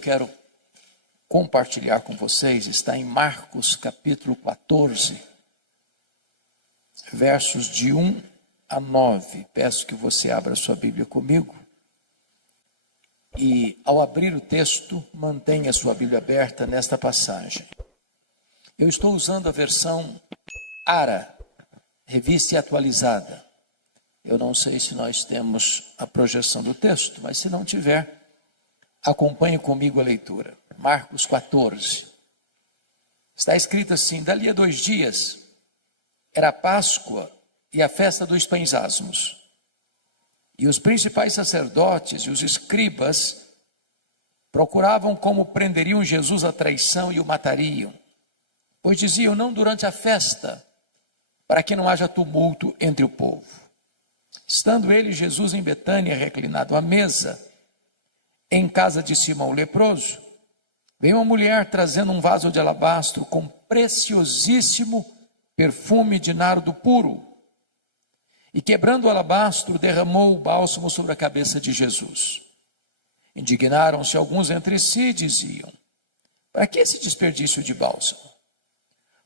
Quero compartilhar com vocês, está em Marcos capítulo 14, versos de 1 a 9. Peço que você abra sua Bíblia comigo. E ao abrir o texto, mantenha sua Bíblia aberta nesta passagem. Eu estou usando a versão ARA, revista e atualizada. Eu não sei se nós temos a projeção do texto, mas se não tiver, acompanhe comigo a leitura. Marcos 14. Está escrito assim: dali a 2 dias, era a Páscoa e a festa dos pães asmos. E os principais sacerdotes e os escribas procuravam como prenderiam Jesus à traição e o matariam. Pois diziam: não durante a festa, para que não haja tumulto entre o povo. Estando ele, Jesus, em Betânia, reclinado à mesa, em casa de Simão o leproso, veio uma mulher trazendo um vaso de alabastro com preciosíssimo perfume de nardo puro. E quebrando o alabastro, derramou o bálsamo sobre a cabeça de Jesus. Indignaram-se alguns entre si e diziam: para que esse desperdício de bálsamo?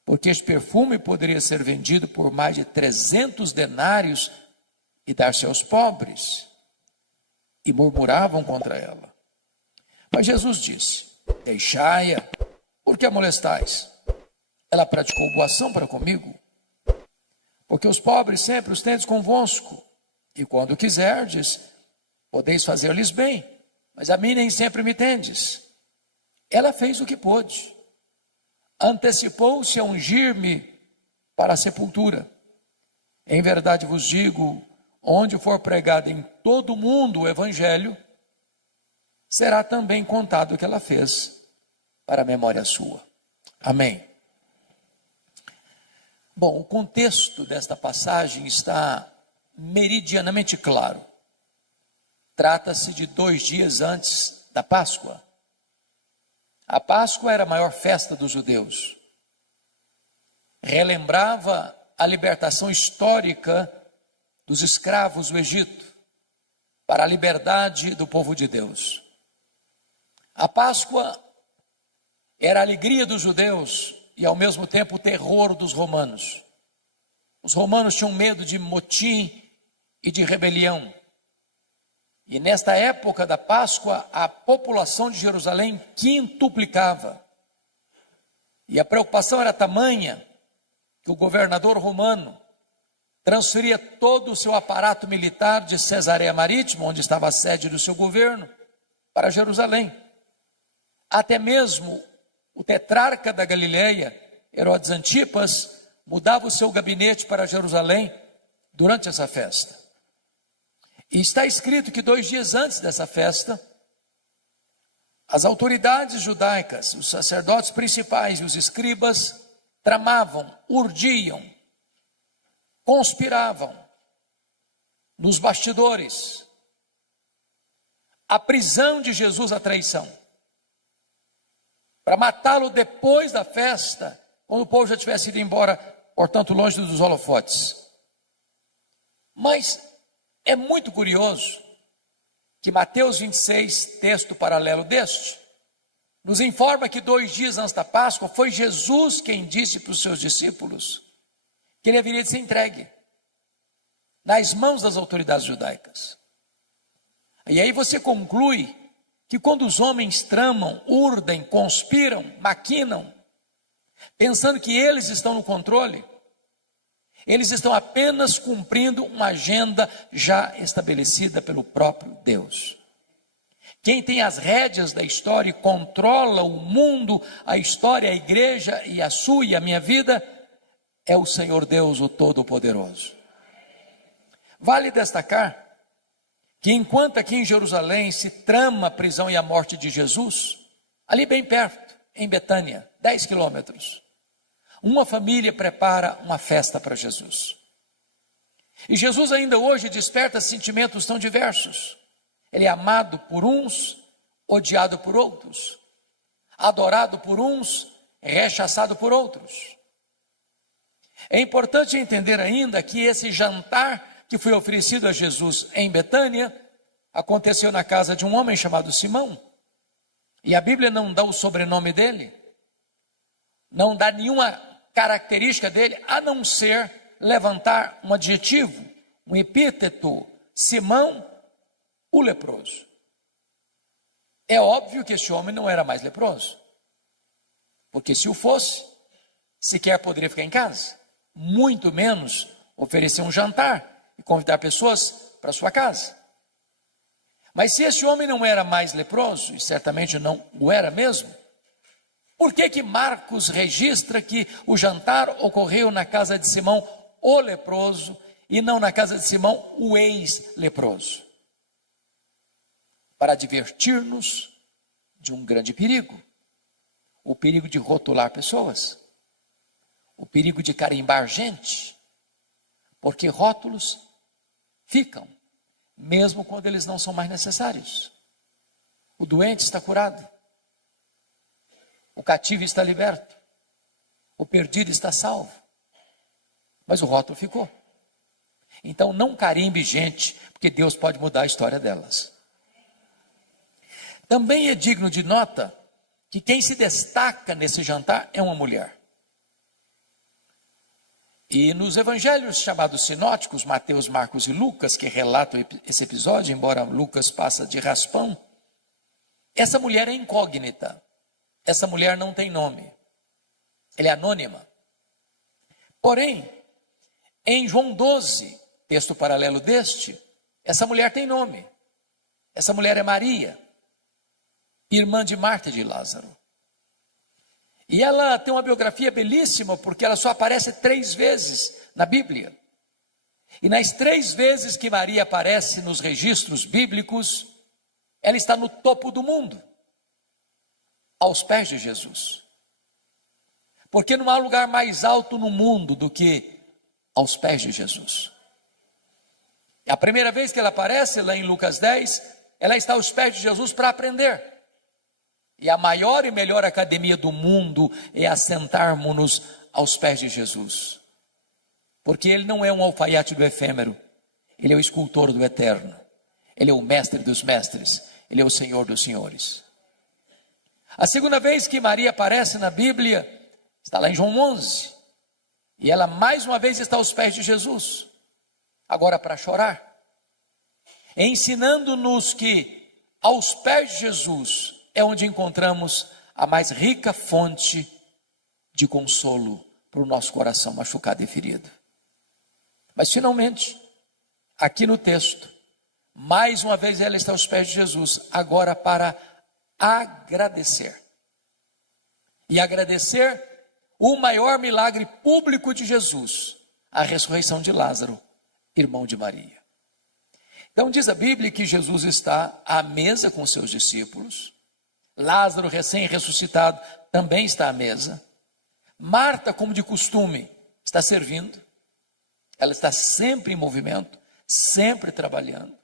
Porque este perfume poderia ser vendido por mais de 300 denários e dar-se aos pobres. E murmuravam contra ela. Mas Jesus disse: deixai-a, por que a molestais? Ela praticou boa ação para comigo. Porque os pobres sempre os tendes convosco, e quando quiserdes, podeis fazer-lhes bem, mas a mim nem sempre me tendes. Ela fez o que pôde, antecipou-se a ungir-me para a sepultura. Em verdade vos digo, onde for pregado em todo o mundo o evangelho, será também contado o que ela fez para a memória sua. Amém. Bom, o contexto desta passagem está meridianamente claro. Trata-se de 2 dias antes da Páscoa. A Páscoa era a maior festa dos judeus. Relembrava a libertação histórica dos escravos do Egito para a liberdade do povo de Deus. A Páscoa era a alegria dos judeus e ao mesmo tempo o terror dos romanos. Os romanos tinham medo de motim e de rebelião. E nesta época da Páscoa, a população de Jerusalém quintuplicava. E a preocupação era tamanha que o governador romano transferia todo o seu aparato militar de Cesareia Marítima, onde estava a sede do seu governo, para Jerusalém. Até mesmo o tetrarca da Galileia, Herodes Antipas, mudava o seu gabinete para Jerusalém durante essa festa. E está escrito que 2 dias antes dessa festa, as autoridades judaicas, os sacerdotes principais e os escribas tramavam, urdiam, conspiravam nos bastidores a prisão de Jesus à traição, para matá-lo depois da festa, quando o povo já tivesse ido embora, portanto longe dos holofotes. Mas é muito curioso que Mateus 26, texto paralelo deste, nos informa que 2 dias antes da Páscoa, foi Jesus quem disse para os seus discípulos que ele haveria de ser entregue nas mãos das autoridades judaicas. E aí você conclui que quando os homens tramam, urdem, conspiram, maquinam, pensando que eles estão no controle, eles estão apenas cumprindo uma agenda já estabelecida pelo próprio Deus. Quem tem as rédeas da história e controla o mundo, a história, a igreja e a sua e a minha vida, é o Senhor Deus, o Todo-Poderoso. Vale destacar que enquanto aqui em Jerusalém se trama a prisão e a morte de Jesus, ali bem perto, em Betânia, 10 quilômetros, uma família prepara uma festa para Jesus. E Jesus ainda hoje desperta sentimentos tão diversos. Ele é amado por uns, odiado por outros, adorado por uns, rechaçado por outros. É importante entender ainda que esse jantar que foi oferecido a Jesus em Betânia aconteceu na casa de um homem chamado Simão. E a Bíblia não dá o sobrenome dele, não dá nenhuma característica dele, a não ser levantar um adjetivo, um epíteto: Simão, o leproso. É óbvio que esse homem não era mais leproso, porque se o fosse, sequer poderia ficar em casa, muito menos oferecer um jantar e convidar pessoas para sua casa. Mas se esse homem não era mais leproso, e certamente não o era mesmo, por que Marcos registra que o jantar ocorreu na casa de Simão, o leproso, e não na casa de Simão, o ex-leproso? Para advertir-nos de um grande perigo, o perigo de rotular pessoas, o perigo de carimbar gente, porque rótulos ficam, mesmo quando eles não são mais necessários. O doente está curado, o cativo está liberto, o perdido está salvo, mas o rótulo ficou. Então não carimbe gente, porque Deus pode mudar a história delas. Também é digno de nota que quem se destaca nesse jantar é uma mulher. E nos evangelhos chamados sinóticos, Mateus, Marcos e Lucas, que relatam esse episódio, embora Lucas passa de raspão, essa mulher é incógnita. Essa mulher não tem nome. Ela é anônima. Porém, em João 12, texto paralelo deste, essa mulher tem nome. Essa mulher é Maria, irmã de Marta e de Lázaro. E ela tem uma biografia belíssima, porque ela só aparece 3 vezes na Bíblia. E nas 3 vezes que Maria aparece nos registros bíblicos, ela está no topo do mundo, aos pés de Jesus. Porque não há lugar mais alto no mundo do que aos pés de Jesus. A primeira vez que ela aparece, lá em Lucas 10, ela está aos pés de Jesus para aprender. E a maior e melhor academia do mundo é assentarmos-nos aos pés de Jesus. Porque ele não é um alfaiate do efêmero, ele é o escultor do eterno. Ele é o mestre dos mestres, ele é o Senhor dos senhores. A segunda vez que Maria aparece na Bíblia, está lá em João 11. E ela mais uma vez está aos pés de Jesus, agora para chorar, ensinando-nos que aos pés de Jesus é onde encontramos a mais rica fonte de consolo para o nosso coração machucado e ferido. Mas finalmente, aqui no texto, mais uma vez ela está aos pés de Jesus, agora para agradecer. E agradecer o maior milagre público de Jesus, a ressurreição de Lázaro, irmão de Maria. Então diz a Bíblia que Jesus está à mesa com seus discípulos, Lázaro, recém-ressuscitado, também está à mesa. Marta, como de costume, está servindo. Ela está sempre em movimento, sempre trabalhando.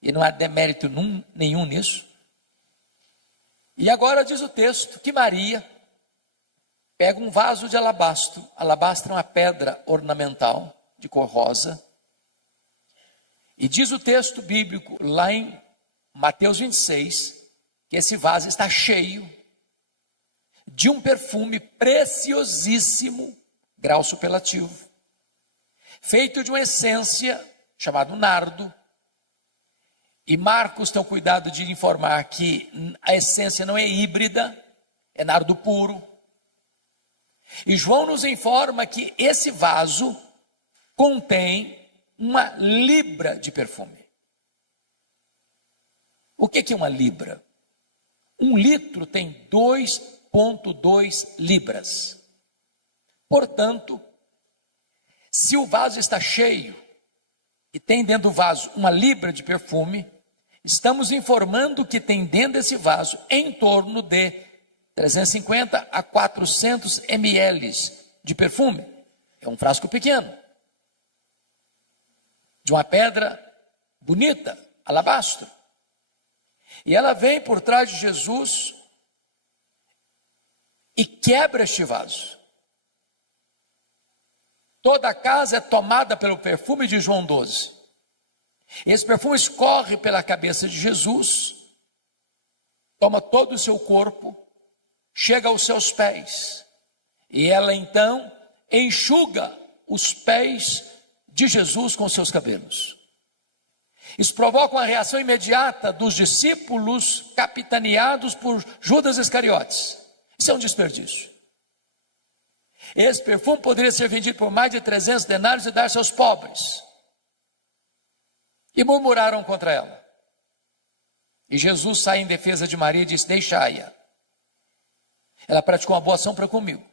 E não há demérito nenhum nisso. E agora diz o texto que Maria pega um vaso de alabastro. Alabastro é uma pedra ornamental de cor rosa. E diz o texto bíblico, lá em Mateus 26, que esse vaso está cheio de um perfume preciosíssimo, grau superlativo, feito de uma essência chamada nardo. E Marcos tem o cuidado de informar que a essência não é híbrida, é nardo puro. E João nos informa que esse vaso contém 1 libra de perfume. O que é 1 libra? 1 litro tem 2,2 libras. Portanto, se o vaso está cheio e tem dentro do vaso 1 libra de perfume, estamos informando que tem dentro desse vaso em torno de 350 a 400 ml de perfume. É um frasco pequeno, de uma pedra bonita, alabastro. E ela vem por trás de Jesus e quebra este vaso. Toda a casa é tomada pelo perfume de João 12. Esse perfume escorre pela cabeça de Jesus toma todo o seu corpo, chega aos seus pés, e ela então enxuga os pés de Jesus com seus cabelos. Isso provoca uma reação imediata dos discípulos capitaneados por Judas Iscariotes. Isso é um desperdício. Esse perfume poderia ser vendido por mais de 300 denários e dar-se aos pobres. E murmuraram contra ela. E Jesus sai em defesa de Maria e diz: deixai-a. Ela praticou uma boa ação para comigo.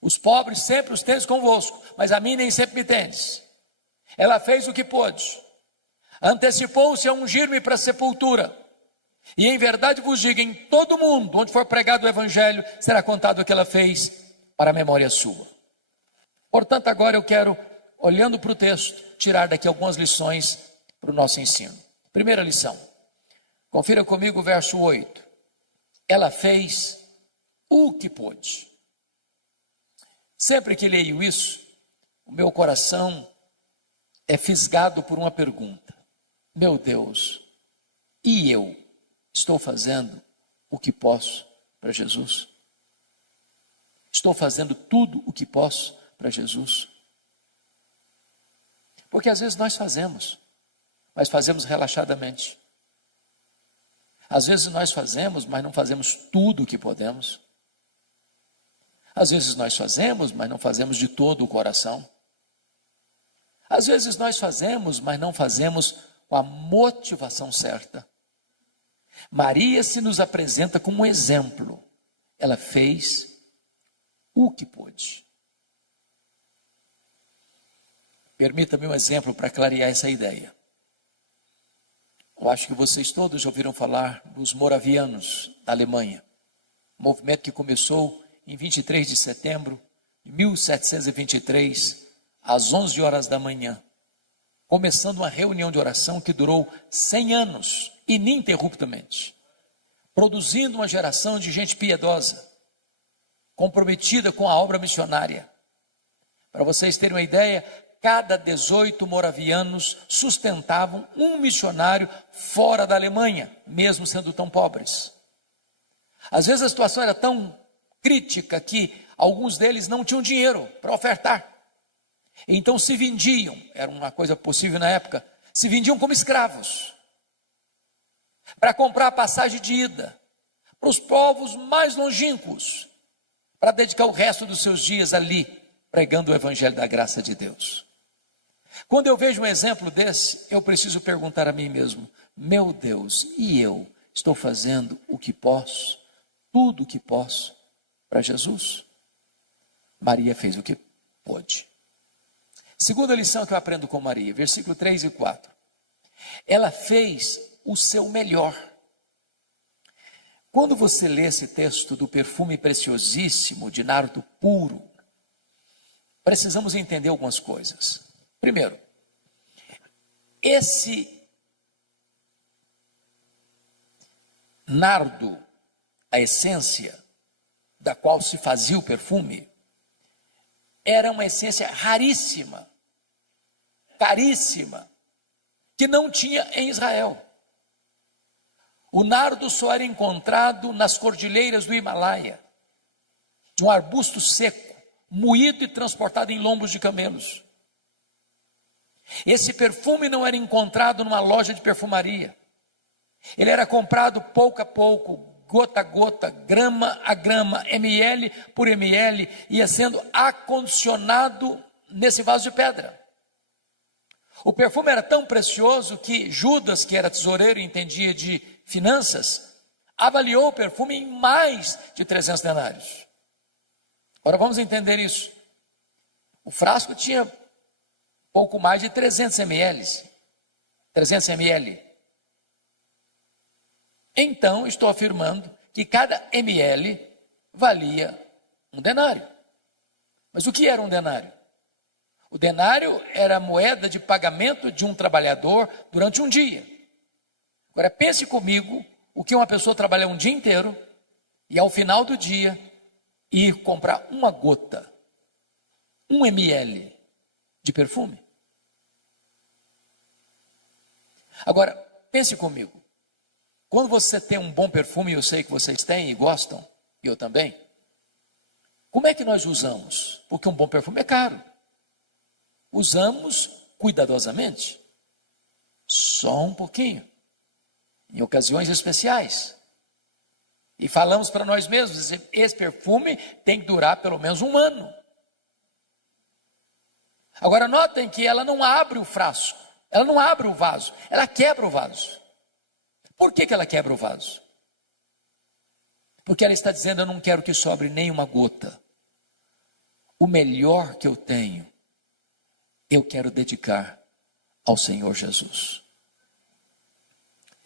Os pobres sempre os tendes convosco, mas a mim nem sempre me tendes. Ela fez o que pôde. Antecipou-se a ungir-me para a sepultura. E em verdade vos digo, em todo mundo, onde for pregado o evangelho, será contado o que ela fez para a memória sua. Portanto, agora eu quero, olhando para o texto, tirar daqui algumas lições para o nosso ensino. Primeira lição. Confira comigo o verso 8. Ela fez o que pôde. Sempre que leio isso, o meu coração é fisgado por uma pergunta. Meu Deus, e eu estou fazendo o que posso para Jesus? Estou fazendo tudo o que posso para Jesus? Porque às vezes nós fazemos, mas fazemos relaxadamente. Às vezes nós fazemos, mas não fazemos tudo o que podemos. Às vezes nós fazemos, mas não fazemos de todo o coração. Às vezes nós fazemos, mas não fazemos com a motivação certa. Maria se nos apresenta como um exemplo. Ela fez o que pôde. Permita-me um exemplo para clarear essa ideia. Eu acho que vocês todos já ouviram falar dos moravianos da Alemanha. Um movimento que começou em 23 de setembro de 1723, às 11 horas da manhã. Começando uma reunião de oração que durou 100 anos, ininterruptamente. Produzindo uma geração de gente piedosa, comprometida com a obra missionária. Para vocês terem uma ideia, cada 18 moravianos sustentavam um missionário fora da Alemanha, mesmo sendo tão pobres. Às vezes a situação era tão crítica que alguns deles não tinham dinheiro para ofertar. Então se vendiam, era uma coisa possível na época, se vendiam como escravos, para comprar a passagem de ida, para os povos mais longínquos, para dedicar o resto dos seus dias ali, pregando o evangelho da graça de Deus. Quando eu vejo um exemplo desse, eu preciso perguntar a mim mesmo, meu Deus, e eu estou fazendo o que posso, tudo o que posso, para Jesus? Maria fez o que pôde. Segunda lição que eu aprendo com Maria, versículo 3 e 4. Ela fez o seu melhor. Quando você lê esse texto do perfume preciosíssimo de nardo puro, precisamos entender algumas coisas. Primeiro, esse nardo, a essência da qual se fazia o perfume, era uma essência raríssima, caríssima, que não tinha em Israel. O nardo só era encontrado nas cordilheiras do Himalaia, de um arbusto seco, moído e transportado em lombos de camelos. Esse perfume não era encontrado numa loja de perfumaria. Ele era comprado pouco a pouco, gota a gota, grama a grama, ml por ml, ia sendo acondicionado nesse vaso de pedra. O perfume era tão precioso que Judas, que era tesoureiro e entendia de finanças, avaliou o perfume em mais de 300 denários. Agora vamos entender isso. O frasco tinha pouco mais de 300 ml. 300 ml. Então, estou afirmando que cada ml valia um denário. Mas o que era um denário? O denário era a moeda de pagamento de um trabalhador durante um dia. Agora pense comigo o que uma pessoa trabalha um dia inteiro e ao final do dia ir comprar uma gota, 1 ml de perfume. Agora pense comigo. Quando você tem um bom perfume, eu sei que vocês têm e gostam, e eu também. Como é que nós usamos? Porque um bom perfume é caro. Usamos cuidadosamente. Só um pouquinho. Em ocasiões especiais. E falamos para nós mesmos, esse perfume tem que durar pelo menos um ano. Agora notem que ela não abre o frasco, ela não abre o vaso, ela quebra o vaso. Por que ela quebra o vaso? Porque ela está dizendo, eu não quero que sobre nem uma gota. O melhor que eu tenho, eu quero dedicar ao Senhor Jesus.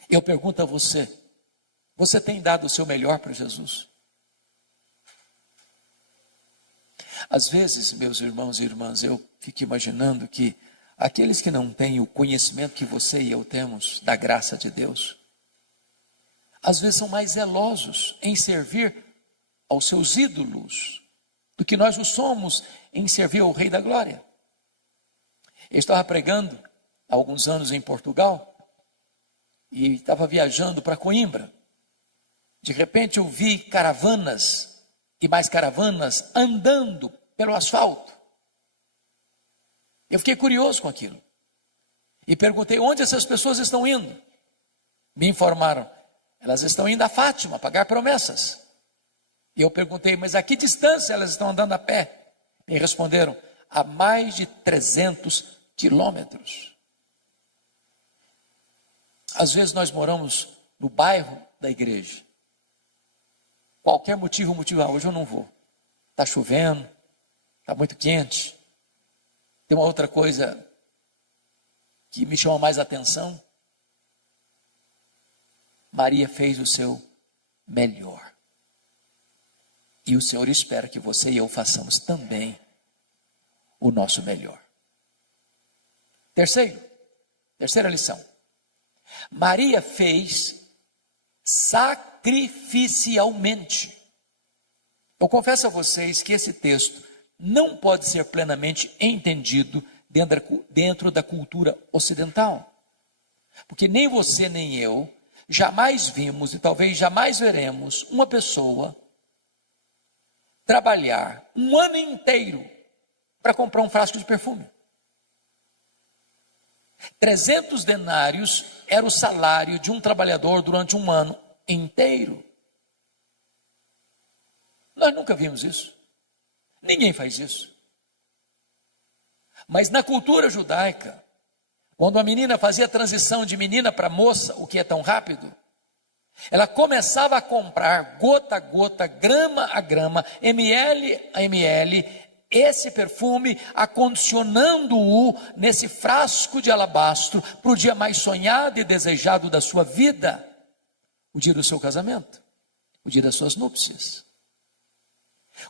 Eu pergunto a você, você tem dado o seu melhor para Jesus? Às vezes, meus irmãos e irmãs, eu fico imaginando que aqueles que não têm o conhecimento que você e eu temos da graça de Deus, às vezes são mais zelosos em servir aos seus ídolos do que nós o somos em servir ao Rei da Glória. Eu estava pregando há alguns anos em Portugal e estava viajando para Coimbra. De repente eu vi caravanas e mais caravanas andando pelo asfalto. Eu fiquei curioso com aquilo e perguntei onde essas pessoas estão indo. Me informaram, elas estão indo a Fátima pagar promessas. E eu perguntei, mas a que distância elas estão andando a pé? Me responderam, a mais de 300 quilômetros. Às vezes nós moramos no bairro da igreja. Qualquer motivo, hoje eu não vou. Está chovendo, está muito quente. Tem uma outra coisa que me chama mais atenção. Maria fez o seu melhor. E o Senhor espera que você e eu façamos também o nosso melhor. Terceira lição. Maria fez sacrificialmente. Eu confesso a vocês que esse texto não pode ser plenamente entendido dentro da cultura ocidental. Porque nem você nem eu jamais vimos e talvez jamais veremos uma pessoa trabalhar um ano inteiro para comprar um frasco de perfume. 300 denários era o salário de um trabalhador durante um ano inteiro. Nós nunca vimos isso. Ninguém faz isso. Mas na cultura judaica, quando a menina fazia a transição de menina para moça, o que é tão rápido, ela começava a comprar gota a gota, grama a grama, ml a ml, esse perfume, acondicionando-o nesse frasco de alabastro para o dia mais sonhado e desejado da sua vida, o dia do seu casamento, o dia das suas núpcias.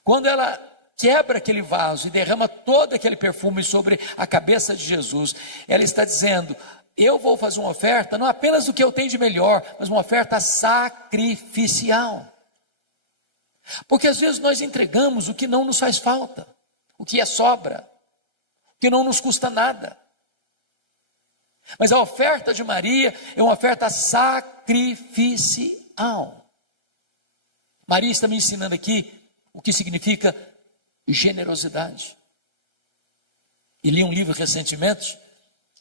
Quando ela quebra aquele vaso e derrama todo aquele perfume sobre a cabeça de Jesus, ela está dizendo, eu vou fazer uma oferta, não apenas do que eu tenho de melhor, mas uma oferta sacrificial. Porque às vezes nós entregamos o que não nos faz falta, o que é sobra, o que não nos custa nada. Mas a oferta de Maria é uma oferta sacrificial. Maria está me ensinando aqui o que significa generosidade. E li um livro recentemente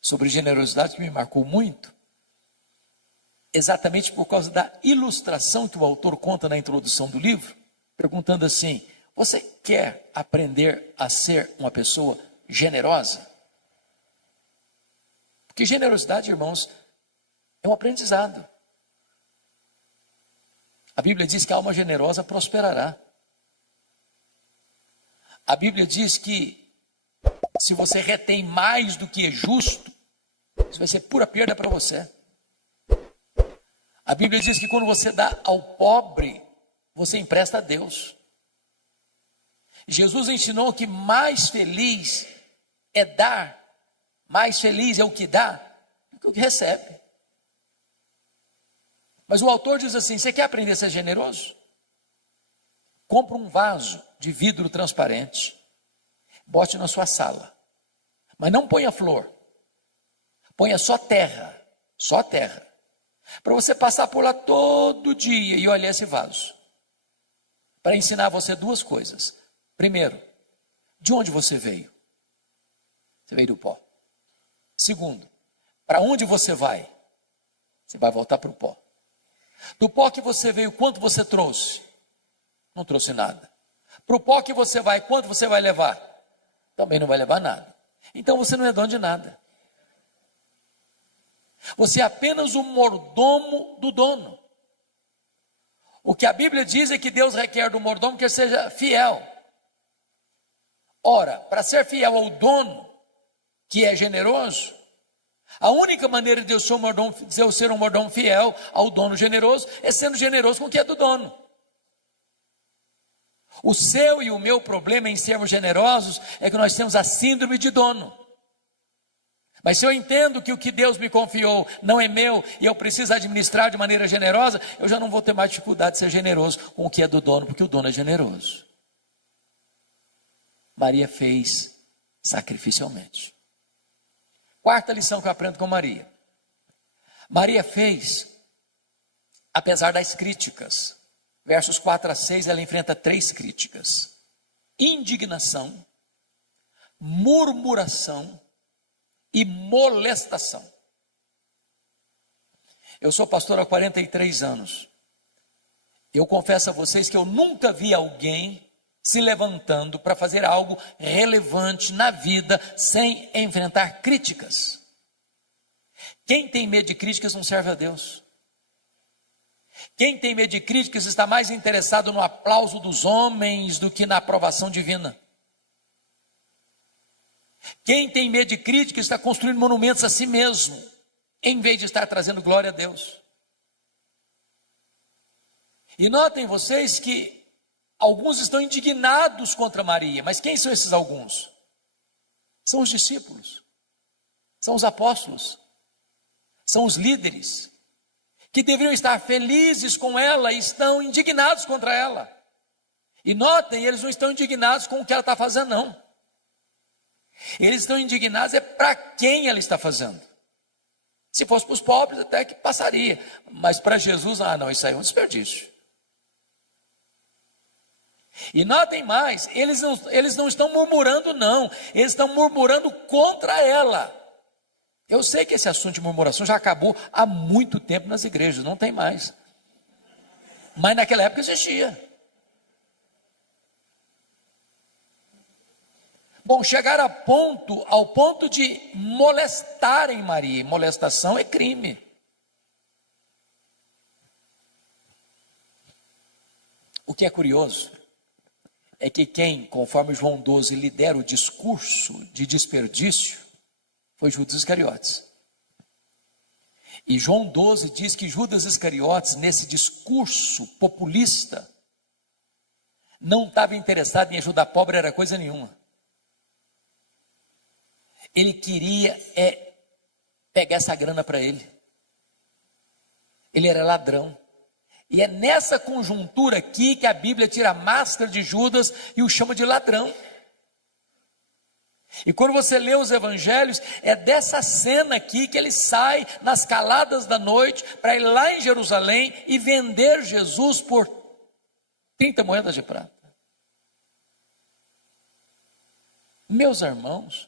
sobre generosidade que me marcou muito, exatamente por causa da ilustração que o autor conta na introdução do livro, perguntando assim, você quer aprender a ser uma pessoa generosa? Porque generosidade, irmãos, é um aprendizado. A Bíblia diz que a alma generosa prosperará. A Bíblia diz que se você retém mais do que é justo, isso vai ser pura perda para você. A Bíblia diz que quando você dá ao pobre, você empresta a Deus. Jesus ensinou que mais feliz é dar, mais feliz é o que dá do que o que recebe. Mas o autor diz assim, você quer aprender a ser generoso? Compra um vaso de vidro transparente, bote na sua sala, mas não ponha flor, ponha só terra, para você passar por lá todo dia e olhar esse vaso, para ensinar você duas coisas. Primeiro, de onde você veio? Você veio do pó. Segundo, para onde você vai? Você vai voltar para o pó. Do pó que você veio, quanto você trouxe? Não trouxe nada. Para o pó que você vai, quanto você vai levar? Também não vai levar nada. Então você não é dono de nada. Você é apenas o mordomo do dono. O que a Bíblia diz é que Deus requer do mordomo que ele seja fiel. Ora, para ser fiel ao dono, que é generoso, a única maneira de eu ser um mordomo fiel ao dono generoso é sendo generoso com o que é do dono. O seu e o meu problema em sermos generosos é que nós temos a síndrome de dono. Mas se eu entendo que o que Deus me confiou não é meu e eu preciso administrar de maneira generosa, eu já não vou ter mais dificuldade de ser generoso com o que é do dono, porque o dono é generoso. Maria fez sacrificialmente. Quarta lição que eu aprendo com Maria. Maria fez, apesar das críticas. Versos 4 a 6, ela enfrenta 3 críticas: indignação, murmuração e molestação. Eu sou pastor há 43 anos. Eu confesso a vocês que eu nunca vi alguém se levantando para fazer algo relevante na vida sem enfrentar críticas. Quem tem medo de críticas não serve a Deus. Quem tem medo de críticas está mais interessado no aplauso dos homens do que na aprovação divina. Quem tem medo de críticas está construindo monumentos a si mesmo, em vez de estar trazendo glória a Deus. E notem vocês que alguns estão indignados contra Maria, mas quem são esses alguns? São os discípulos, são os apóstolos, são os líderes, que deveriam estar felizes com ela e estão indignados contra ela. E notem, eles não estão indignados com o que ela está fazendo, não. Eles estão indignados para quem ela está fazendo. Se fosse para os pobres, até que passaria. Mas para Jesus, não, isso aí é um desperdício. E notem mais, eles não estão murmurando, não. Eles estão murmurando contra ela. Eu sei que esse assunto de murmuração já acabou há muito tempo nas igrejas, não tem mais. Mas naquela época existia. Bom, chegaram ao ponto de molestarem Maria. Molestação é crime. O que é curioso é que quem, conforme João 12, lidera o discurso de desperdício foi Judas Iscariotes. E João 12 diz que Judas Iscariotes, nesse discurso populista, não estava interessado em ajudar pobre, era coisa nenhuma. Ele queria pegar essa grana para ele. Ele era ladrão. E é nessa conjuntura aqui que a Bíblia tira a máscara de Judas e o chama de ladrão. E quando você lê os evangelhos, é dessa cena aqui que ele sai nas caladas da noite para ir lá em Jerusalém e vender Jesus por 30 moedas de prata. Meus irmãos,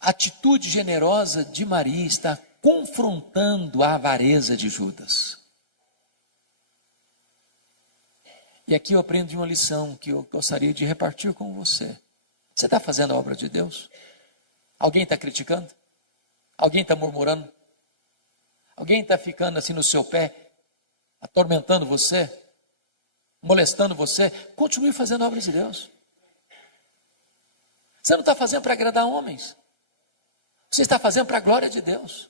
a atitude generosa de Maria está confrontando a avareza de Judas. E aqui eu aprendi uma lição que eu gostaria de repartir com você. Você está fazendo a obra de Deus? Alguém está criticando? Alguém está murmurando? Alguém está ficando assim no seu pé, atormentando você, molestando você? Continue fazendo a obra de Deus. Você não está fazendo para agradar homens. Você está fazendo para a glória de Deus.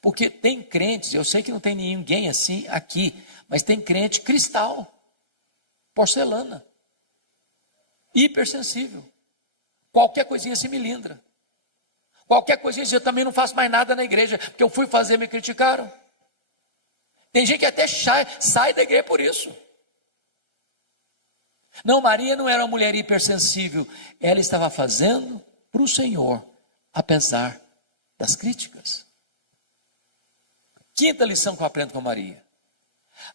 Porque tem crentes, eu sei que não tem ninguém assim aqui, mas tem crente cristal, porcelana, hipersensível. Qualquer coisinha se melindra. Qualquer coisinha, eu também não faço mais nada na igreja, porque eu fui fazer, me criticaram. Tem gente que até sai da igreja por isso. Não, Maria não era uma mulher hipersensível, ela estava fazendo para o Senhor, apesar das críticas. Quinta lição que eu aprendo com Maria.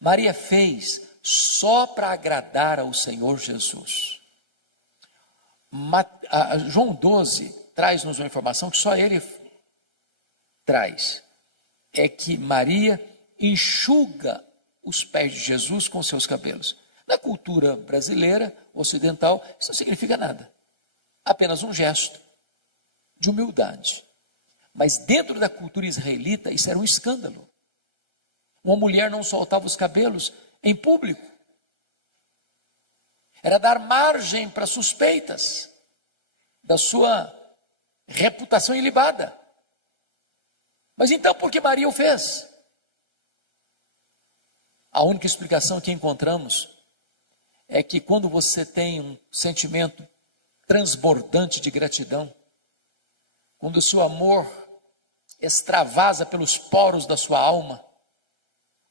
Maria fez só para agradar ao Senhor Jesus. João 12 traz-nos uma informação que só ele traz. É que Maria enxuga os pés de Jesus com seus cabelos. Na cultura brasileira, ocidental, isso não significa nada. Apenas um gesto de humildade. Mas dentro da cultura israelita, isso era um escândalo. Uma mulher não soltava os cabelos em público. Era dar margem para suspeitas da sua reputação ilibada. Mas então por que Maria o fez? A única explicação que encontramos é que quando você tem um sentimento transbordante de gratidão, quando o seu amor extravasa pelos poros da sua alma,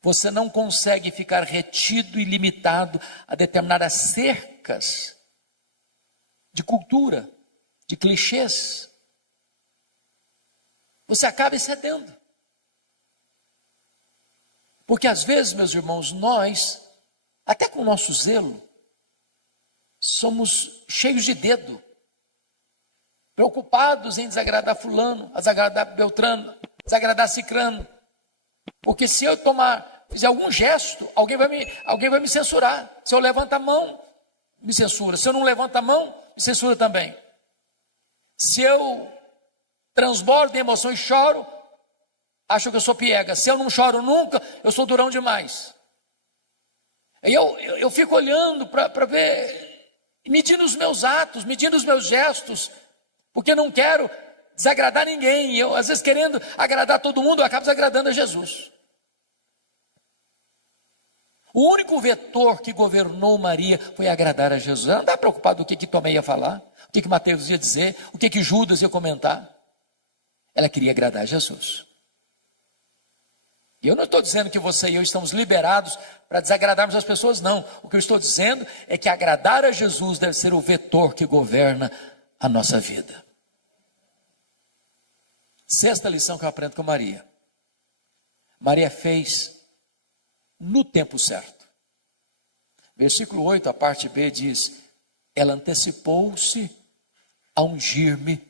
você não consegue ficar retido e limitado a determinadas cercas de cultura, de clichês. Você acaba excedendo. Porque às vezes, meus irmãos, nós, até com o nosso zelo, somos cheios de dedo, preocupados em desagradar fulano, desagradar Beltrano, desagradar Cicrano. Porque se eu fizer algum gesto, alguém vai me censurar. Se eu levanto a mão, me censura. Se eu não levanto a mão, me censura também. Se eu transbordo em emoção e choro, acho que eu sou piega. Se eu não choro nunca, eu sou durão demais. Aí eu fico olhando para ver, medindo os meus atos, medindo os meus gestos, porque eu não quero desagradar ninguém. Eu, às vezes, querendo agradar todo mundo, eu acabo desagradando a Jesus. O único vetor que governou Maria foi agradar a Jesus. Ela não estava preocupada com o que Tomé ia falar, o que Mateus ia dizer, o que Judas ia comentar. Ela queria agradar a Jesus. E eu não estou dizendo que você e eu estamos liberados para desagradarmos as pessoas, não. O que eu estou dizendo é que agradar a Jesus deve ser o vetor que governa a nossa vida. Sexta lição que eu aprendo com Maria. Maria fez no tempo certo. Versículo 8, a parte B diz: ela antecipou-se a ungir-me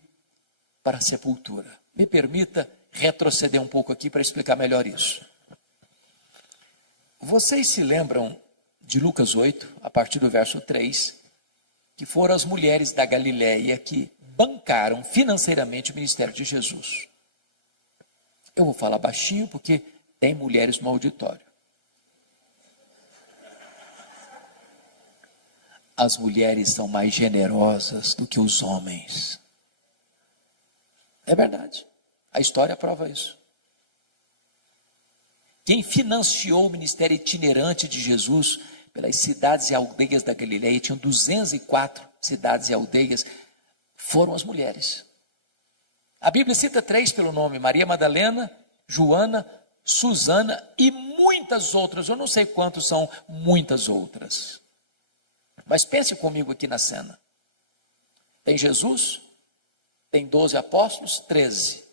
para a sepultura. Me permita retroceder um pouco aqui para explicar melhor isso. Vocês se lembram de Lucas 8, a partir do verso 3, que foram as mulheres da Galileia que bancaram financeiramente o ministério de Jesus. Eu vou falar baixinho porque tem mulheres no auditório. As mulheres são mais generosas do que os homens. É verdade. A história prova isso. Quem financiou o ministério itinerante de Jesus pelas cidades e aldeias da Galileia, tinham 204 cidades e aldeias, foram as mulheres. A Bíblia cita 3 pelo nome: Maria Madalena, Joana, Susana e muitas outras. Eu não sei quantos são muitas outras. Mas pense comigo aqui na cena. Tem Jesus, tem 12 apóstolos, 13.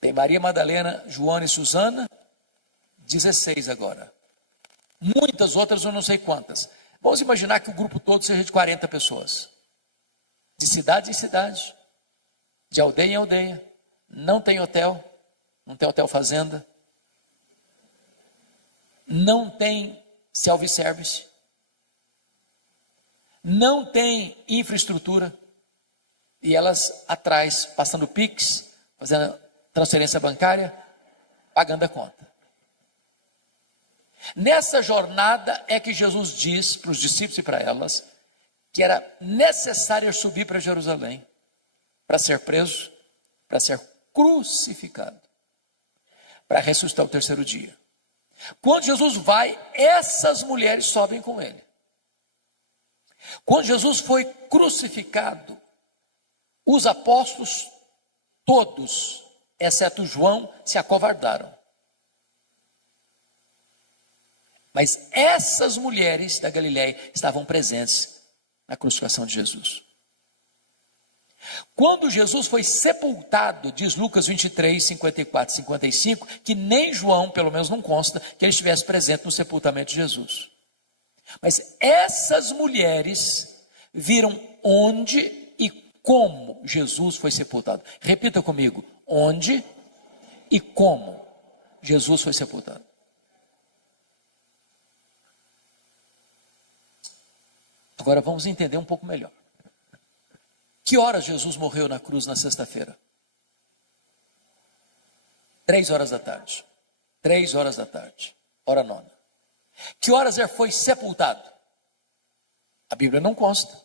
Tem Maria Madalena, Joana e Susana, 16 agora. Muitas outras, eu não sei quantas. Vamos imaginar que o grupo todo seja de 40 pessoas. De cidade em cidade, de aldeia em aldeia. Não tem hotel, não tem hotel fazenda. Não tem self-service. Não tem infraestrutura. E elas atrás, passando Pix, fazendo transferência bancária, pagando a conta. Nessa jornada é que Jesus diz para os discípulos e para elas que era necessário subir para Jerusalém para ser preso, para ser crucificado, para ressuscitar o terceiro dia. Quando Jesus vai, essas mulheres sobem com ele. Quando Jesus foi crucificado, os apóstolos todos, exceto João, se acovardaram. Mas essas mulheres da Galileia estavam presentes na crucificação de Jesus. Quando Jesus foi sepultado, diz Lucas 23, 54 e 55, que nem João, pelo menos não consta, que ele estivesse presente no sepultamento de Jesus. Mas essas mulheres viram onde e como Jesus foi sepultado. Repita comigo, onde e como Jesus foi sepultado. Agora vamos entender um pouco melhor. Que horas Jesus morreu na cruz na sexta-feira? 3 horas da tarde. 3 horas da tarde. Hora nona. Que horas ele foi sepultado? A Bíblia não consta.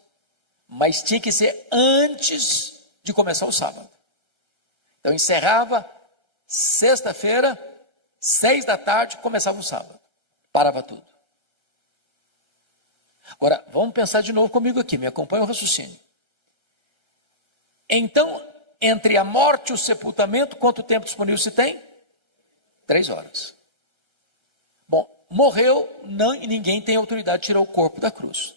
Mas tinha que ser antes de começar o sábado. Então encerrava sexta-feira, 6 da tarde, começava o sábado. Parava tudo. Agora, vamos pensar de novo comigo aqui. Me acompanha o raciocínio. Então, entre a morte e o sepultamento, quanto tempo disponível se tem? 3 horas. Bom, morreu, e ninguém tem autoridade de tirar o corpo da cruz.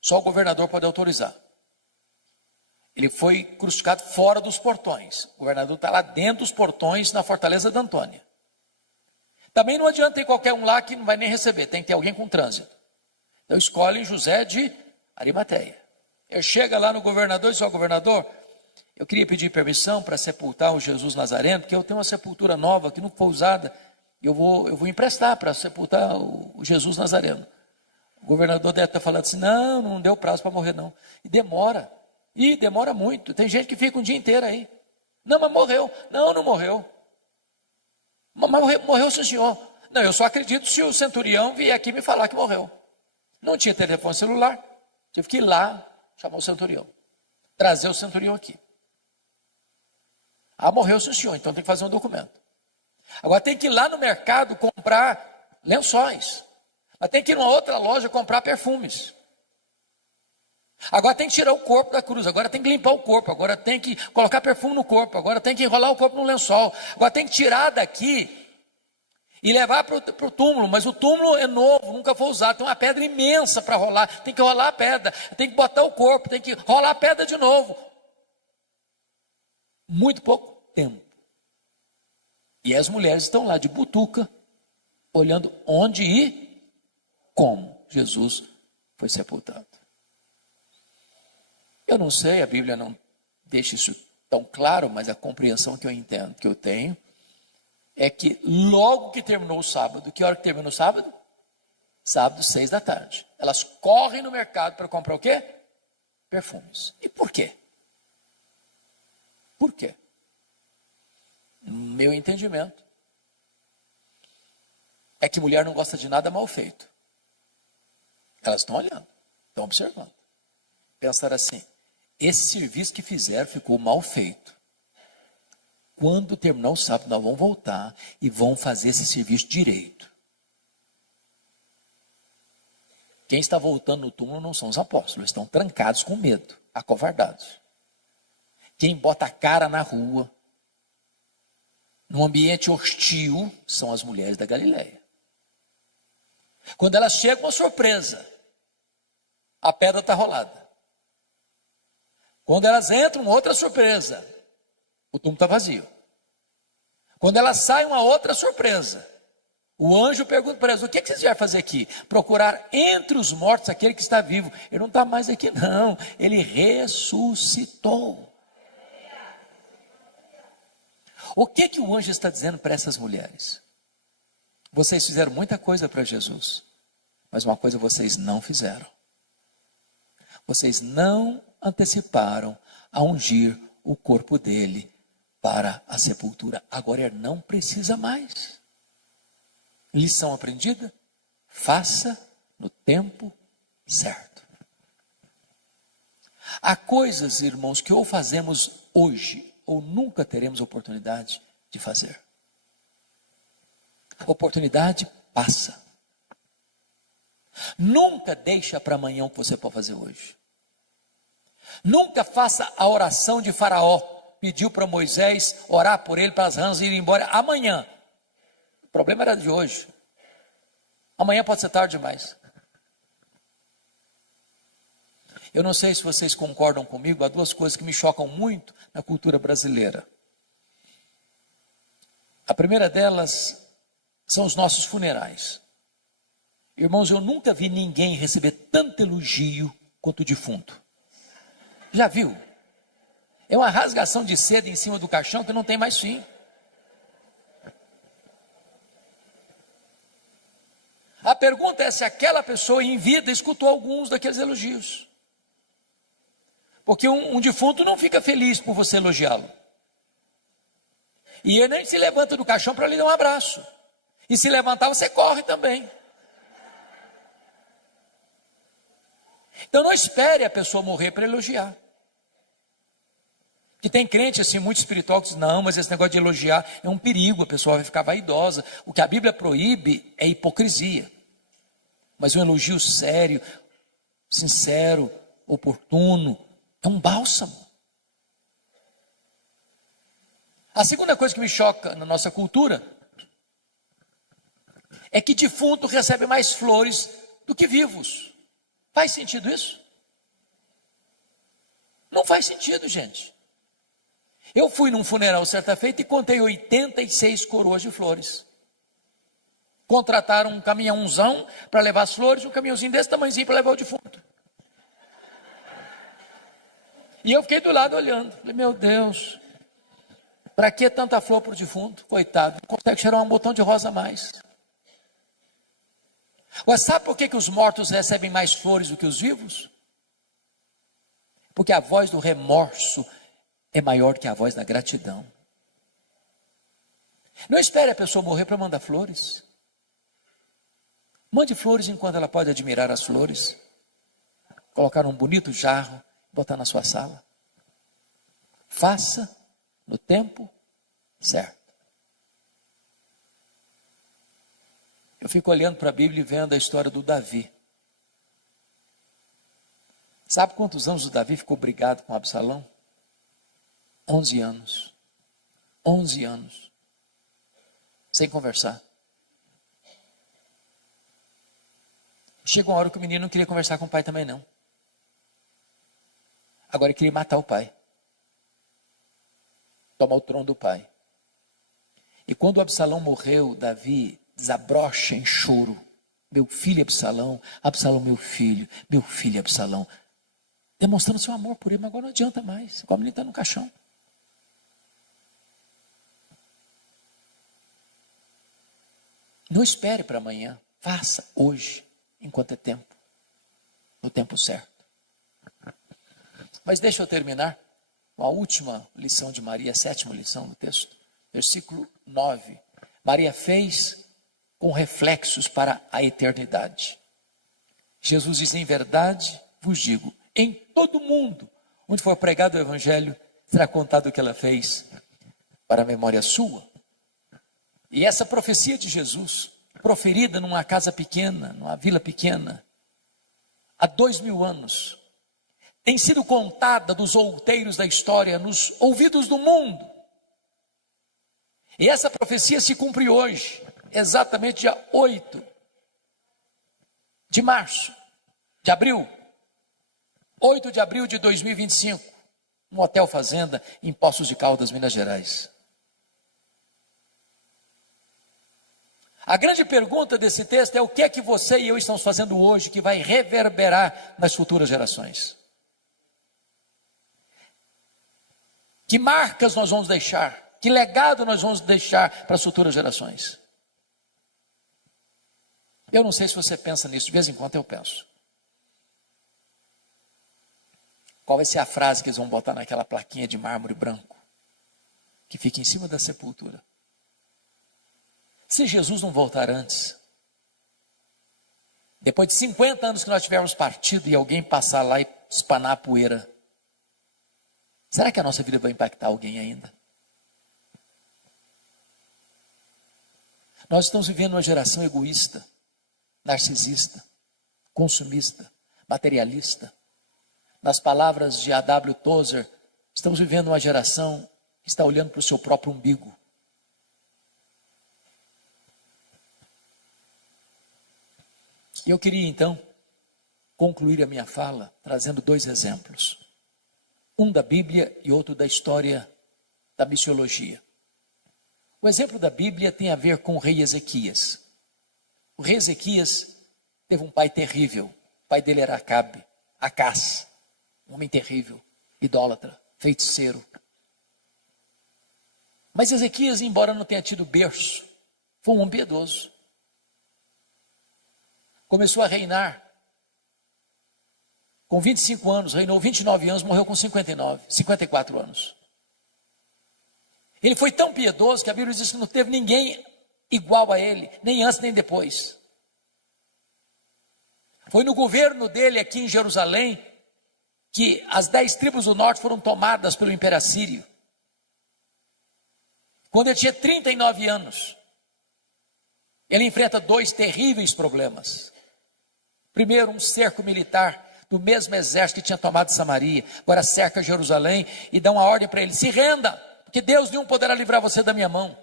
Só o governador pode autorizar. Ele foi crucificado fora dos portões. O governador está lá dentro dos portões, na fortaleza de Antônia. Também não adianta ter qualquer um lá que não vai nem receber, tem que ter alguém com trânsito. Então escolhem José de Arimateia. Ele chega lá no governador e diz: ó, governador, eu queria pedir permissão para sepultar o Jesus Nazareno, porque eu tenho uma sepultura nova que nunca foi usada, e eu vou emprestar para sepultar o Jesus Nazareno. O governador deve estar falando assim: não deu prazo para morrer não. E demora. Demora muito. Tem gente que fica um dia inteiro aí. Não, mas morreu. Não morreu. Mas morreu sim, senhor. Não, eu só acredito se o centurião vier aqui me falar que morreu. Não tinha telefone celular. Tive que ir lá, chamar o centurião. Trazer o centurião aqui. Morreu sim, senhor. Então tem que fazer um documento. Agora tem que ir lá no mercado comprar lençóis. Mas tem que ir numa outra loja comprar perfumes. Agora tem que tirar o corpo da cruz, agora tem que limpar o corpo, agora tem que colocar perfume no corpo, agora tem que enrolar o corpo no lençol, agora tem que tirar daqui e levar para o túmulo, mas o túmulo é novo, nunca foi usado, tem uma pedra imensa para rolar, tem que rolar a pedra, tem que botar o corpo, tem que rolar a pedra de novo. Muito pouco tempo. E as mulheres estão lá de butuca, olhando onde e como Jesus foi sepultado. Eu não sei, a Bíblia não deixa isso tão claro, mas a compreensão que eu entendo, que eu tenho, é que logo que terminou o sábado, que hora que terminou o sábado? Sábado, 6 da tarde. Elas correm no mercado para comprar o quê? Perfumes. E por quê? Por quê? Meu entendimento é que mulher não gosta de nada mal feito. Elas estão olhando, estão observando. Pensaram assim: esse serviço que fizeram ficou mal feito. Quando terminar o sábado, nós vamos voltar e vamos fazer esse serviço direito. Quem está voltando no túmulo não são os apóstolos, estão trancados com medo, acovardados. Quem bota a cara na rua, num ambiente hostil, são as mulheres da Galileia. Quando elas chegam, uma surpresa: a pedra está rolada. Quando elas entram, outra surpresa: o túmulo está vazio. Quando elas saem, uma outra surpresa: o anjo pergunta para elas: o que vocês vieram fazer aqui? Procurar entre os mortos aquele que está vivo. Ele não está mais aqui não, ele ressuscitou. O que o anjo está dizendo para essas mulheres? Vocês fizeram muita coisa para Jesus, mas uma coisa vocês não fizeram. Vocês não anteciparam a ungir o corpo dele para a sepultura. Agora ele não precisa mais. Lição aprendida? Faça no tempo certo. Há coisas, irmãos, que ou fazemos hoje ou nunca teremos oportunidade de fazer. Oportunidade passa. Nunca deixa para amanhã o que você pode fazer hoje. Nunca faça a oração de Faraó. Pediu para Moisés orar por ele, para as rãs irem embora amanhã. O problema era de hoje. Amanhã pode ser tarde demais. Eu não sei se vocês concordam comigo, há duas coisas que me chocam muito na cultura brasileira. A primeira delas são os nossos funerais. Irmãos, eu nunca vi ninguém receber tanto elogio quanto o defunto. Já viu? É uma rasgação de seda em cima do caixão que não tem mais fim. A pergunta é se aquela pessoa em vida escutou alguns daqueles elogios. Porque um defunto não fica feliz por você elogiá-lo. E ele nem se levanta do caixão para lhe dar um abraço. E se levantar, você corre também. Então não espere a pessoa morrer para elogiar. Que tem crente assim muito espiritual que diz, não, mas esse negócio de elogiar é um perigo, a pessoa vai ficar vaidosa. O que a Bíblia proíbe é hipocrisia. Mas um elogio sério, sincero, oportuno, é um bálsamo. A segunda coisa que me choca na nossa cultura é que defunto recebe mais flores do que vivos. Faz sentido isso? Não faz sentido, gente. Eu fui num funeral certa feita e contei 86 coroas de flores. Contrataram um caminhãozão para levar as flores, um caminhãozinho desse tamanhozinho para levar o defunto. E eu fiquei do lado olhando. Falei, meu Deus, para que tanta flor para o defunto? Coitado, não consegue cheirar um botão de rosa a mais. Mas sabe por que os mortos recebem mais flores do que os vivos? Porque a voz do remorso é maior que a voz da gratidão. Não espere a pessoa morrer para mandar flores. Mande flores enquanto ela pode admirar as flores. Colocar um bonito jarro, botar na sua sala. Faça no tempo certo. Eu fico olhando para a Bíblia e vendo a história do Davi. Sabe quantos anos o Davi ficou brigado com Absalão? 11 anos. 11 anos. Sem conversar. Chegou uma hora que o menino não queria conversar com o pai também não. Agora ele queria matar o pai. Tomar o trono do pai. E quando o Absalão morreu, Davi desabrocha em choro. Meu filho Absalão, Absalão meu filho Absalão. Demonstrando seu amor por ele, mas agora não adianta mais. O menino está no caixão. Não espere para amanhã. Faça hoje, enquanto é tempo. No tempo certo. Mas deixa eu terminar com a última lição de Maria, a sétima lição do texto. Versículo 9. Maria fez com reflexos para a eternidade. Jesus diz, em verdade vos digo, em todo mundo, onde for pregado o evangelho, será contado o que ela fez para a memória sua. E essa profecia de Jesus, proferida numa casa pequena, numa vila pequena, há 2000 anos, tem sido contada dos outeiros da história, nos ouvidos do mundo. E essa profecia se cumpre hoje, exatamente dia 8 de março, de abril, 8 de abril de 2025, no Hotel Fazenda, em Poços de Caldas, Minas Gerais. A grande pergunta desse texto é o que é que você e eu estamos fazendo hoje que vai reverberar nas futuras gerações? Que marcas nós vamos deixar? Que legado nós vamos deixar para as futuras gerações? Eu não sei se você pensa nisso, de vez em quando eu penso. Qual vai ser a frase que eles vão botar naquela plaquinha de mármore branco, que fica em cima da sepultura? Se Jesus não voltar antes, depois de 50 anos que nós tivermos partido e alguém passar lá e espanar a poeira, será que a nossa vida vai impactar alguém ainda? Nós estamos vivendo uma geração egoísta, narcisista, consumista, materialista. Nas palavras de A.W. Tozer, estamos vivendo uma geração que está olhando para o seu próprio umbigo. E eu queria então concluir a minha fala trazendo dois exemplos. Um da Bíblia e outro da história da missiologia. O exemplo da Bíblia tem a ver com o rei Ezequias. O rei Ezequias teve um pai terrível. O pai dele era Acabe, Acás, um homem terrível, idólatra, feiticeiro. Mas Ezequias, embora não tenha tido berço, foi um homem piedoso. Começou a reinar com 25 anos, reinou 29 anos, morreu com 54 anos. Ele foi tão piedoso que a Bíblia diz que não teve ninguém igual a ele, nem antes nem depois. Foi no governo dele aqui em Jerusalém que as 10 tribos do norte foram tomadas pelo Império Assírio. Quando ele tinha 39 anos, ele enfrenta 2 terríveis problemas. Primeiro, um cerco militar do mesmo exército que tinha tomado Samaria, agora cerca Jerusalém e dá uma ordem para ele: se renda, porque Deus nenhum poderá livrar você da minha mão.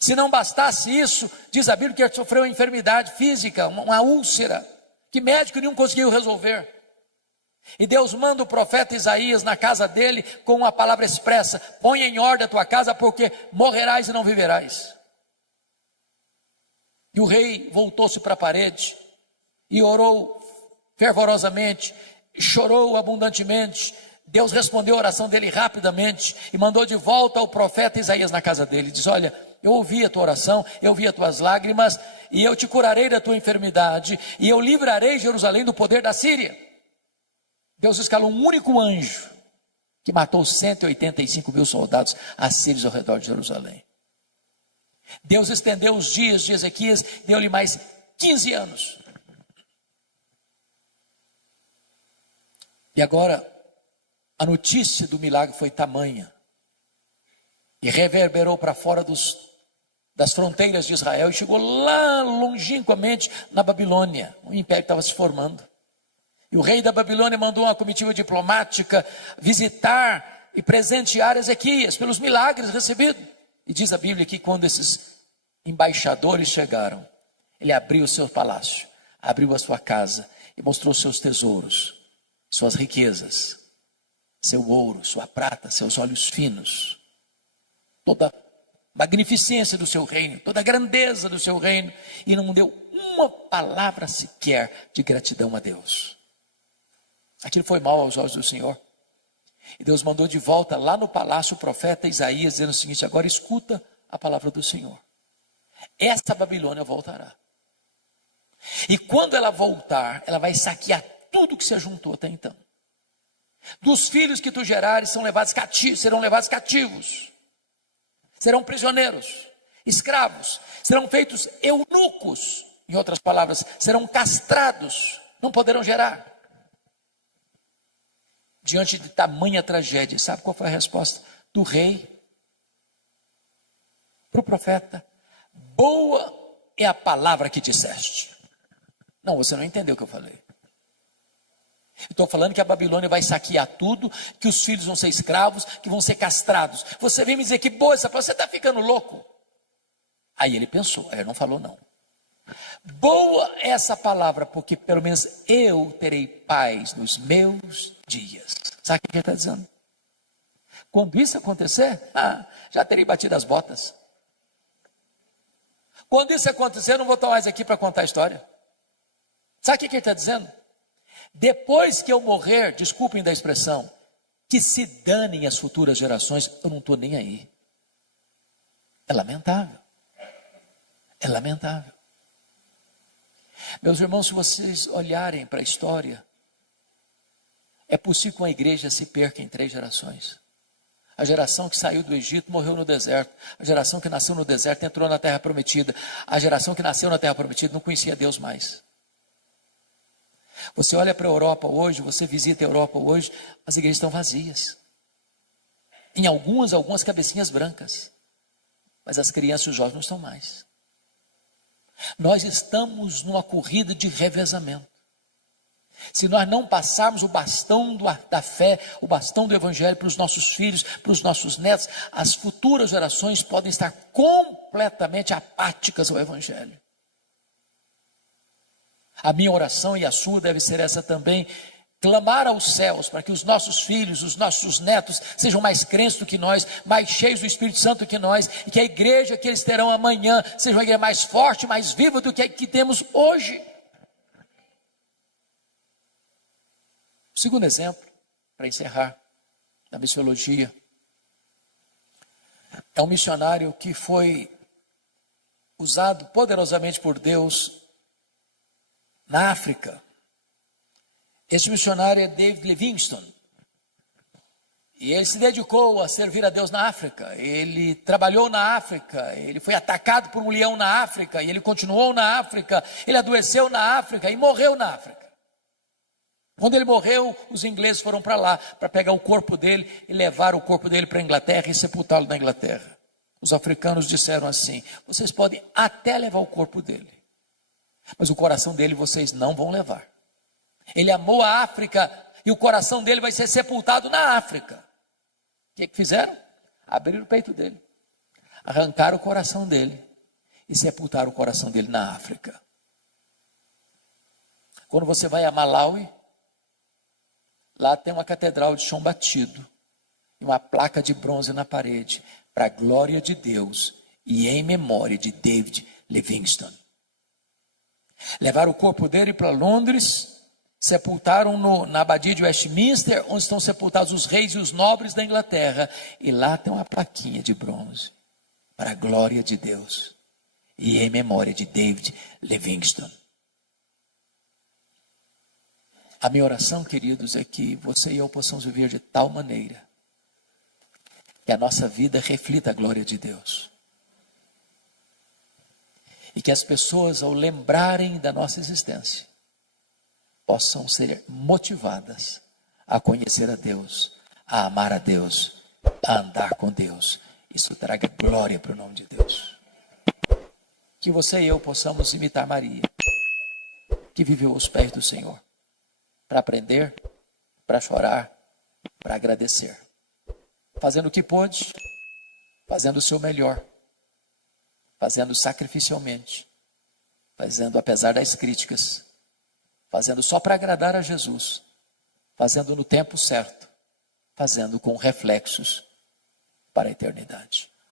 Se não bastasse isso, diz a Bíblia que ele sofreu uma enfermidade física, uma úlcera, que médico nenhum conseguiu resolver. E Deus manda o profeta Isaías na casa dele com uma palavra expressa: põe em ordem a tua casa, porque morrerás e não viverás. E o rei voltou-se para a parede e orou fervorosamente, chorou abundantemente. Deus respondeu a oração dele rapidamente e mandou de volta o profeta Isaías na casa dele. Diz: olha, eu ouvi a tua oração, eu ouvi as tuas lágrimas, e eu te curarei da tua enfermidade, e eu livrarei Jerusalém do poder da Síria. Deus escalou um único anjo que matou 185.000 soldados assírios ao redor de Jerusalém. Deus estendeu os dias de Ezequias, deu-lhe mais 15 anos. E agora, a notícia do milagre foi tamanha, e reverberou para fora das fronteiras de Israel, e chegou lá longínquamente na Babilônia, o império estava se formando. E o rei da Babilônia mandou uma comitiva diplomática visitar e presentear Ezequias pelos milagres recebidos. E diz a Bíblia que quando esses embaixadores chegaram, ele abriu o seu palácio, abriu a sua casa e mostrou seus tesouros, suas riquezas, seu ouro, sua prata, seus olhos finos, toda a magnificência do seu reino, toda a grandeza do seu reino, e não deu uma palavra sequer de gratidão a Deus. Aquilo foi mal aos olhos do Senhor. E Deus mandou de volta lá no palácio o profeta Isaías, dizendo o seguinte: agora escuta a palavra do Senhor. Essa Babilônia voltará. E quando ela voltar, ela vai saquear tudo que se ajuntou até então. Dos filhos que tu gerares serão levados cativos. Serão prisioneiros, escravos, serão feitos eunucos. Em outras palavras, serão castrados, não poderão gerar. Diante de tamanha tragédia, sabe qual foi a resposta do rei para o profeta? Boa é a palavra que disseste. Não, você não entendeu o que eu falei. Estou falando que a Babilônia vai saquear tudo, que os filhos vão ser escravos, que vão ser castrados. Você vem me dizer que boa essa palavra, você está ficando louco. Aí ele pensou, ele não falou não. Boa é essa palavra, porque pelo menos eu terei paz nos meus dias. Sabe o que ele está dizendo? Quando isso acontecer, já terei batido as botas. Quando isso acontecer, eu não vou estar mais aqui para contar a história. Sabe o que ele está dizendo? Depois que eu morrer, desculpem da expressão, que se danem as futuras gerações, eu não estou nem aí. É lamentável. É lamentável. Meus irmãos, se vocês olharem para a história, é possível que uma igreja se perca em 3 gerações. A geração que saiu do Egito morreu no deserto. A geração que nasceu no deserto entrou na terra prometida. A geração que nasceu na terra prometida não conhecia Deus mais. Você olha para a Europa hoje, você visita a Europa hoje, as igrejas estão vazias. Em algumas cabecinhas brancas. Mas as crianças e os jovens não estão mais. Nós estamos numa corrida de revezamento. Se nós não passarmos o bastão da fé, o bastão do evangelho para os nossos filhos, para os nossos netos, as futuras gerações podem estar completamente apáticas ao evangelho. A minha oração e a sua deve ser essa também: clamar aos céus para que os nossos filhos, os nossos netos sejam mais crentes do que nós, mais cheios do Espírito Santo do que nós, e que a igreja que eles terão amanhã seja uma igreja mais forte, mais viva do que a que temos hoje. O segundo exemplo, para encerrar, da missiologia, é um missionário que foi usado poderosamente por Deus na África. Esse missionário é David Livingstone. E ele se dedicou a servir a Deus na África. Ele trabalhou na África. Ele foi atacado por um leão na África. E ele continuou na África. Ele adoeceu na África e morreu na África. Quando ele morreu, os ingleses foram para lá para pegar o corpo dele e levar o corpo dele para a Inglaterra e sepultá-lo na Inglaterra. Os africanos disseram assim: vocês podem até levar o corpo dele, mas o coração dele vocês não vão levar. Ele amou a África e o coração dele vai ser sepultado na África. O que fizeram? Abriram o peito dele, arrancaram o coração dele e sepultaram o coração dele na África. Quando você vai a Malawi, lá tem uma catedral de chão batido e uma placa de bronze na parede, para a glória de Deus e em memória de David Livingstone. Levaram o corpo dele para Londres, sepultaram na abadia de Westminster, onde estão sepultados os reis e os nobres da Inglaterra, e lá tem uma plaquinha de bronze, para a glória de Deus e em memória de David Livingstone. A minha oração, queridos, é que você e eu possamos viver de tal maneira que a nossa vida reflita a glória de Deus. E que as pessoas, ao lembrarem da nossa existência, possam ser motivadas a conhecer a Deus, a amar a Deus, a andar com Deus. Isso traga glória para o nome de Deus. Que você e eu possamos imitar Maria, que viveu aos pés do Senhor, para aprender, para chorar, para agradecer. Fazendo o que pôde, fazendo o seu melhor, fazendo sacrificialmente, fazendo apesar das críticas, fazendo só para agradar a Jesus, fazendo no tempo certo, fazendo com reflexos para a eternidade.